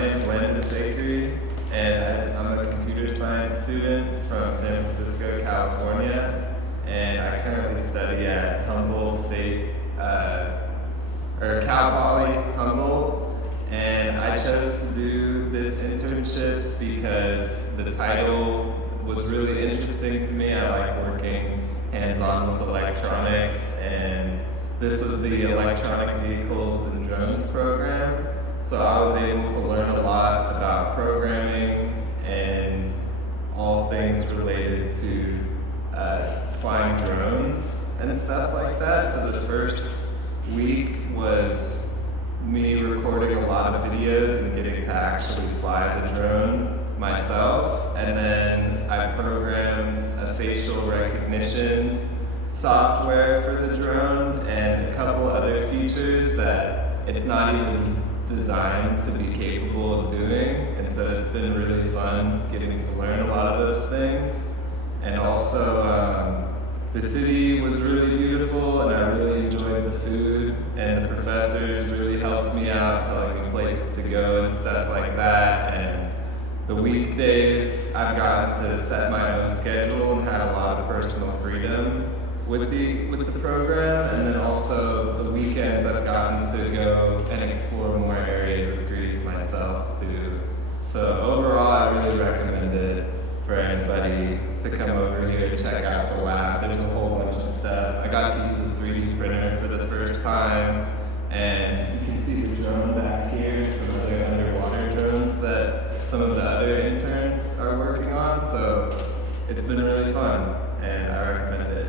name's Landon, and I'm a computer science student from San Francisco, California, and I currently study at Humboldt State, Cal Poly Humboldt, and I chose to do this internship because the title was really interesting to me. I like working hands-on with electronics, and this was the Electronic Vehicles and Drones program. So I was able to learn a lot about programming and all things related to flying drones and stuff like that. So the first week was me recording a lot of videos and getting to actually fly the drone myself. And then I programmed a facial recognition software for the drone and a couple other features that it's not even designed to be capable of doing. And so it's been really fun getting to learn a lot of those things. And also, the city was really beautiful, and I really enjoyed the food, and the professors really helped me out, telling me places to go and stuff like that. And the weekdays, I've gotten to set my own schedule and had a lot of personal freedom with the program. And then also the weekends, I've gotten to go and explore more areas of Greece myself too. So overall, I really recommend it for anybody to come over here and check out the lab. There's a whole bunch of stuff. I got to use a 3D printer for the first time, and you can see the drone back here, some other underwater drones that some of the other interns are working on. So it's been really fun, and I recommend it.